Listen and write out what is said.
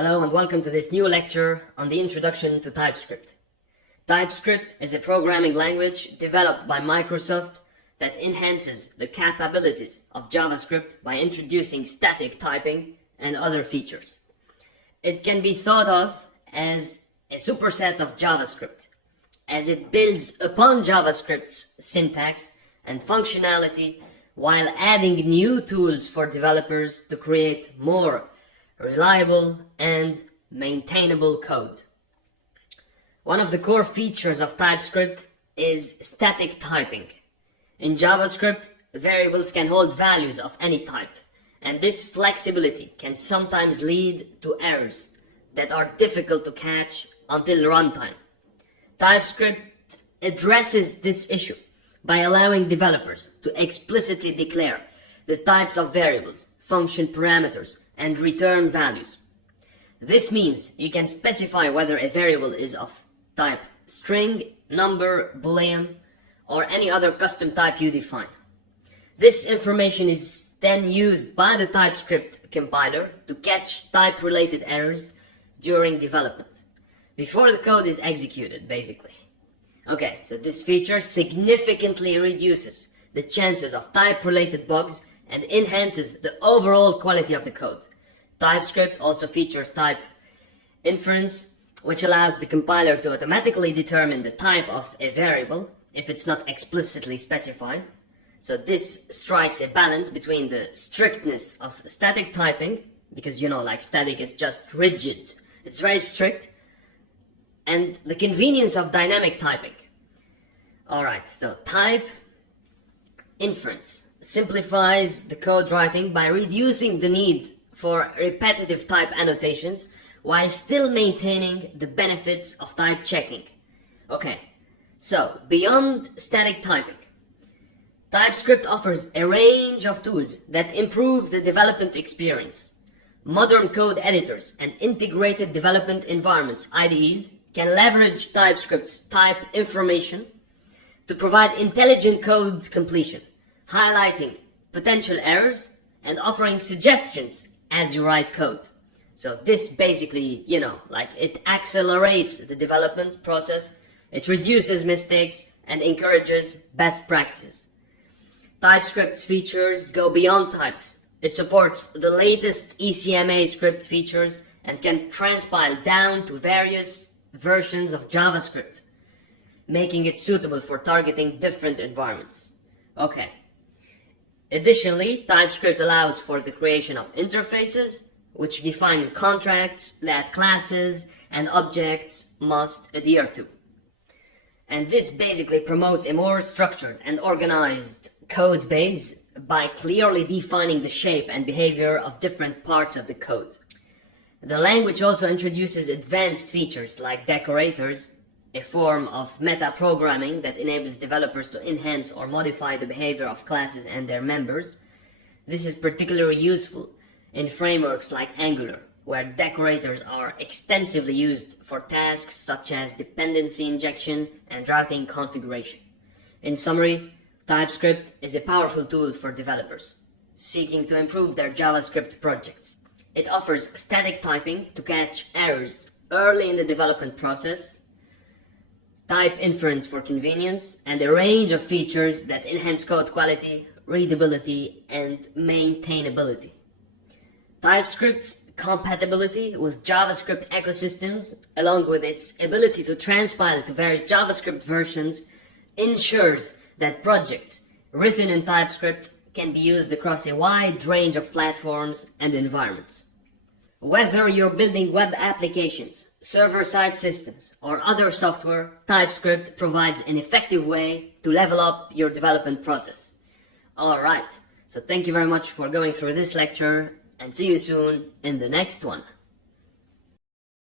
Hello and welcome to this new lecture on the introduction to TypeScript. TypeScript is a programming language developed by Microsoft that enhances the capabilities of JavaScript by introducing static typing and other features. It can be thought of as a superset of JavaScript, as it builds upon JavaScript's syntax and functionality while adding new tools for developers to create more reliable and maintainable code. One of the core features of TypeScript is static typing. In JavaScript, variables can hold values of any type, and this flexibility can sometimes lead to errors that are difficult to catch until runtime. TypeScript addresses this issue by allowing developers to explicitly declare the types of variables, function parameters, and return values. This means you can specify whether a variable is of type string, number, boolean, or any other custom type you define. This information is then used by the TypeScript compiler to catch type-related errors during development, before the code is executed, basically. Okay, so this feature significantly reduces the chances of type-related bugs and enhances the overall quality of the code. TypeScript also features type inference, which allows the compiler to automatically determine the type of a variable if it's not explicitly specified. So this strikes a balance between the strictness of static typing, because like static is just rigid, it's very strict, and the convenience of dynamic typing. Alright, so type inference simplifies the code writing by reducing the need for repetitive type annotations while still maintaining the benefits of type checking. Okay, so beyond static typing, TypeScript offers a range of tools that improve the development experience. Modern code editors and integrated development environments, IDEs, can leverage TypeScript's type information to provide intelligent code completion, highlighting potential errors and offering suggestions as you write code. So this basically, it accelerates the development process, it reduces mistakes and encourages best practices. TypeScript's features go beyond types. It supports the latest ECMA script features and can transpile down to various versions of JavaScript, making it suitable for targeting different environments. Okay. Additionally, TypeScript allows for the creation of interfaces, which define contracts that classes and objects must adhere to. And this basically promotes a more structured and organized code base by clearly defining the shape and behavior of different parts of the code. The language also introduces advanced features like decorators, a form of meta-programming that enables developers to enhance or modify the behavior of classes and their members. This is particularly useful in frameworks like Angular, where decorators are extensively used for tasks such as dependency injection and routing configuration. In summary, TypeScript is a powerful tool for developers seeking to improve their JavaScript projects. It offers static typing to catch errors early in the development process, type inference for convenience, and a range of features that enhance code quality, readability, and maintainability. TypeScript's compatibility with JavaScript ecosystems, along with its ability to transpile to various JavaScript versions, ensures that projects written in TypeScript can be used across a wide range of platforms and environments. Whether you're building web applications, server-side systems, or other software, TypeScript provides an effective way to level up your development process. Alright, so thank you very much for going through this lecture, and see you soon in the next one.